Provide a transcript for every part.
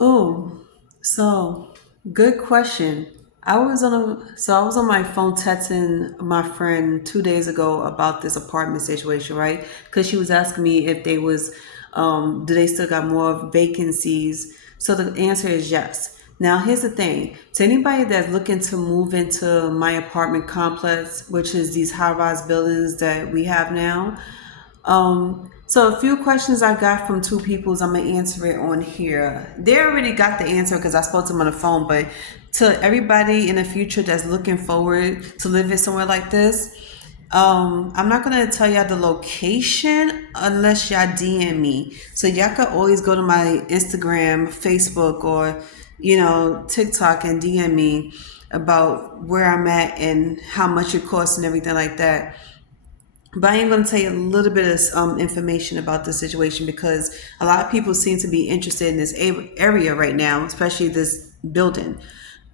Oh, so good question. I was on my phone texting my friend 2 days ago about this apartment situation, right? Because she was asking me if they was, do they still got more vacancies? So the answer is yes. Now here's the thing: to anybody that's looking to move into my apartment complex, which is these high-rise buildings that we have now, so a few questions I got from two peoples, I'm gonna answer it on here. They already got the answer because I spoke to them on the phone, but to everybody in the future that's looking forward to living somewhere like this, I'm not gonna tell y'all the location unless y'all DM me. So y'all could always go to my Instagram, Facebook, or TikTok and DM me about where I'm at and how much it costs and everything like that. But I am going to tell you a little bit of information about the situation because a lot of people seem to be interested in this area right now, especially this building,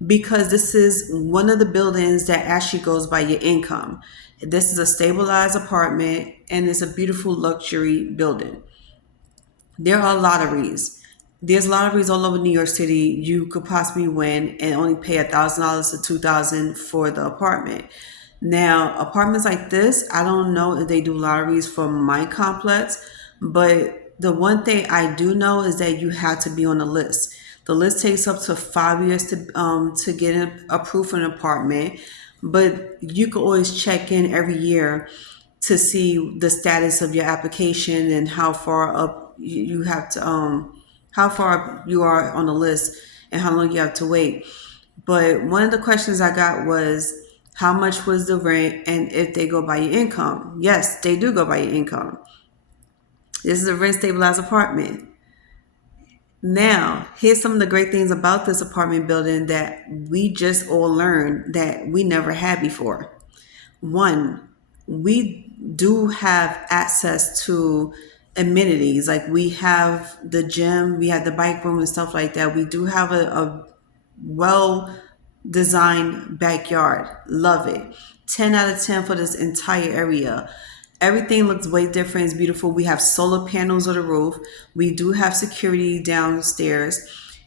because this is one of the buildings that actually goes by your income. This is a stabilized apartment and it's a beautiful luxury building. There are lotteries. There's lotteries all over New York City. You could possibly win and only pay $1,000 to $2,000 for the apartment. Now, apartments like this, I don't know if they do lotteries for my complex, but the one thing I do know is that you have to be on the list. The list takes up to 5 years to get approved for an apartment, but you can always check in every year to see the status of your application and how far up you have to how far you are on the list and how long you have to wait. But one of the questions I got was how much was the rent and if they go by your income. Yes, they do go by your income. This is a rent stabilized apartment. Now, here's some of the great things about this apartment building that we just all learned that we never had before. One, we do have access to amenities. Like we have the gym, we have the bike room and stuff like that. We do have a well designed backyard. Love it. 10 out of 10 for this entire area. Everything looks way different. It's beautiful. We have solar panels on the roof. We do have security downstairs.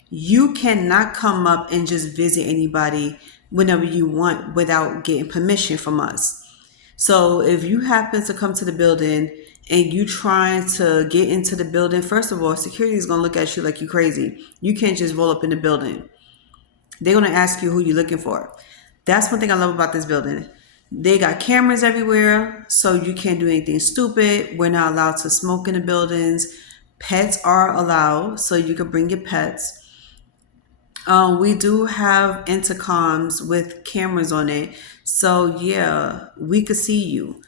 You cannot come up and just visit anybody whenever you want without getting permission from us. So if you happen to come to the building and you trying to get into the building, first of all, security is gonna look at you like you crazy. You can't just roll up in the building. They're gonna ask you who you're looking for. That's one thing I love about this building. They got cameras everywhere, so you can't do anything stupid. We're not allowed to smoke in the buildings. Pets are allowed, so you can bring your pets. We do have intercoms with cameras on it, so yeah, we could see you.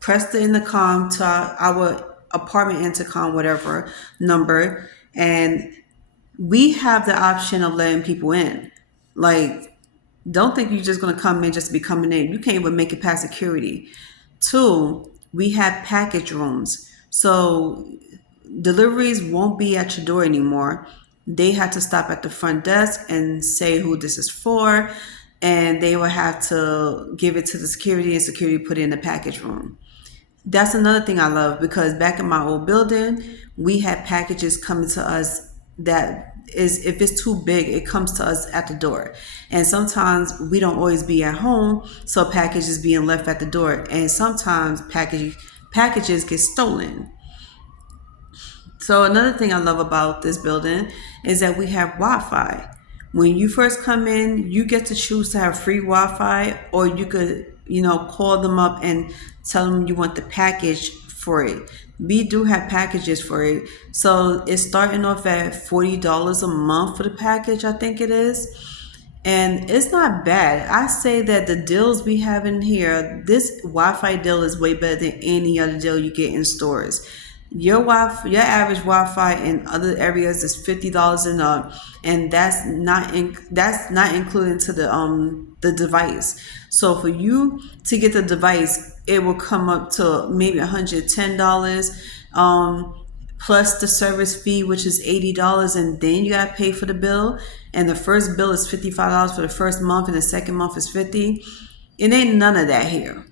Press the intercom to our apartment intercom, whatever number, and we have the option of letting people in. Like, don't think you're just gonna come in just to be coming in. You can't even make it past security. Two, we have package rooms. So deliveries won't be at your door anymore. They had to stop at the front desk and say who this is for, and they will have to give it to the security and security put it in the package room. That's another thing I love because back in my old building, we had packages coming to us that is if it's too big, it comes to us at the door. And sometimes we don't always be at home, so packages being left at the door. And sometimes packages get stolen. So another thing I love about this building is that we have Wi-Fi. When you first come in, you get to choose to have free Wi-Fi, or you could, call them up and tell them you want the package for it. We do have packages for it. So it's starting off at $40 a month for the package, I think it is. And it's not bad. I say that the deals we have in here, this Wi-Fi deal is way better than any other deal you get in stores. Your average Wi-Fi in other areas is $50 and up, and that's not including to the device. So for you to get the device, it will come up to maybe $110. Plus the service fee, which is $80, and then you gotta pay for the bill. And the first bill is $55 for the first month, and the second month is $50. It ain't none of that here.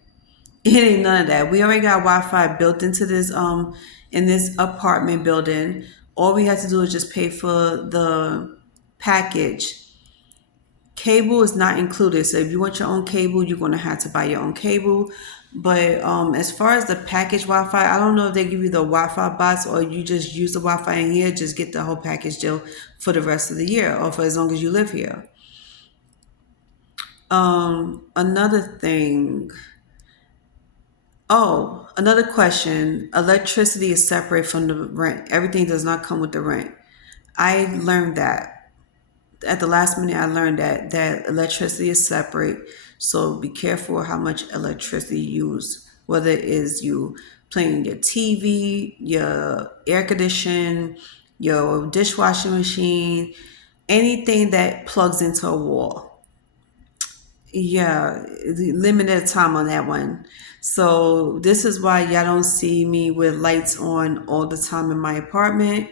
It ain't none of that. We already got Wi-Fi built into this in this apartment building. All we had to do is just pay for the package. Cable is not included. So if you want your own cable, you're going to have to buy your own cable. But as far as the package Wi-Fi, I don't know if they give you the Wi-Fi box or you just use the Wi-Fi in here, just get the whole package deal for the rest of the year or for as long as you live here. Another thing. Oh, another question. Electricity is separate from the rent. Everything does not come with the rent. I learned that at the last minute. I learned that electricity is separate. So be careful how much electricity you use. Whether it is you playing your TV, your air condition, your dishwashing machine, anything that plugs into a wall. Yeah, limited time on that one. So this is why y'all don't see me with lights on all the time in my apartment.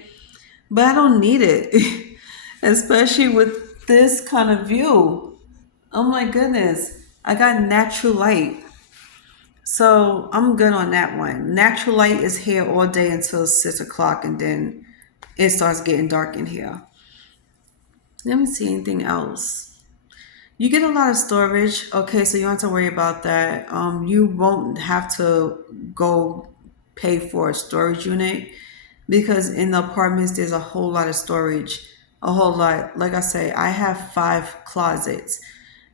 But I don't need it, especially with this kind of view. Oh my goodness, I got natural light. So I'm good on that one. Natural light is here all day until 6 o'clock, and then it starts getting dark in here. Let me see anything else. You get a lot of storage. Okay, so you don't have to worry about that. You won't have to go pay for a storage unit because in the apartments there's a whole lot of storage. A whole lot. Like I say, I have 5 closets.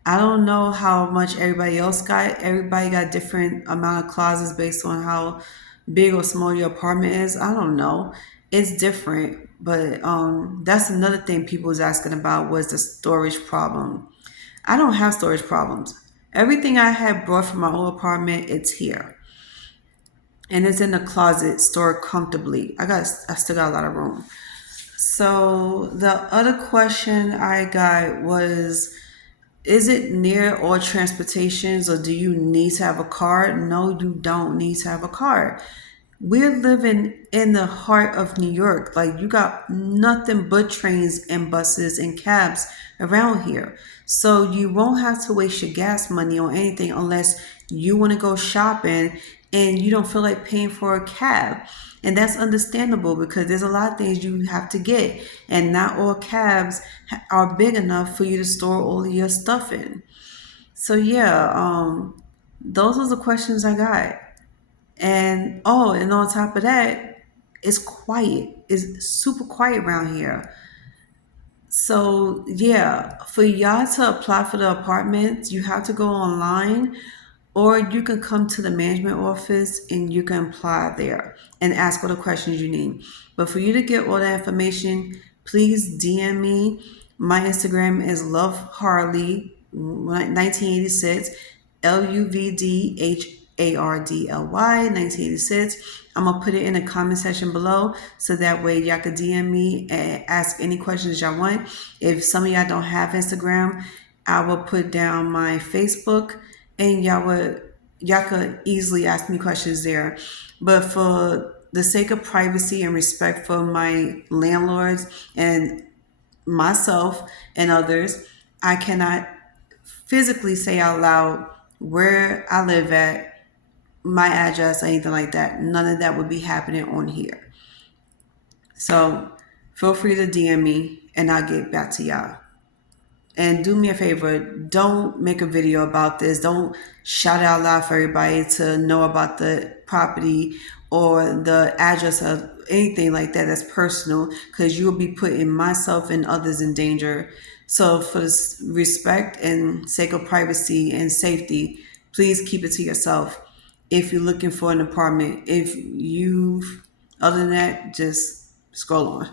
I don't know how much everybody else got. Everybody got different amount of closets based on how big or small your apartment is. I don't know. It's different. But that's another thing people was asking about was the storage problem. I don't have storage problems. Everything I had brought from my old apartment, it's here. And it's in the closet stored comfortably. I still got a lot of room. So the other question I got was, is it near all transportations or do you need to have a car? No, you don't need to have a car. We're living in the heart of New York. Like you got nothing but trains and buses and cabs around here. So you won't have to waste your gas money on anything unless you want to go shopping and you don't feel like paying for a cab. And that's understandable because there's a lot of things you have to get, and not all cabs are big enough for you to store all of your stuff in. So yeah, those are the questions I got. And oh, and on top of that, it's quiet. It's super quiet around here. So yeah, for y'all to apply for the apartments, you have to go online or you can come to the management office and you can apply there and ask all the questions you need. But for you to get all that information, please DM me. My Instagram is Love Harley 1986, LUVDHARDLY 1986. I'm gonna put it in the comment section below so that way y'all could DM me and ask any questions y'all want. If some of y'all don't have Instagram, I will put down my Facebook and y'all could easily ask me questions there. But for the sake of privacy and respect for my landlords and myself and others, I cannot physically say out loud where I live at, my address, or anything like that. None of that would be happening on here. So feel free to DM me and I'll get back to y'all. And do me a favor, don't make a video about this. Don't shout it out loud for everybody to know about the property or the address of anything like that that's personal because you'll be putting myself and others in danger. So for this respect and sake of privacy and safety, please keep it to yourself if you're looking for an apartment. If you, other than that, just scroll on.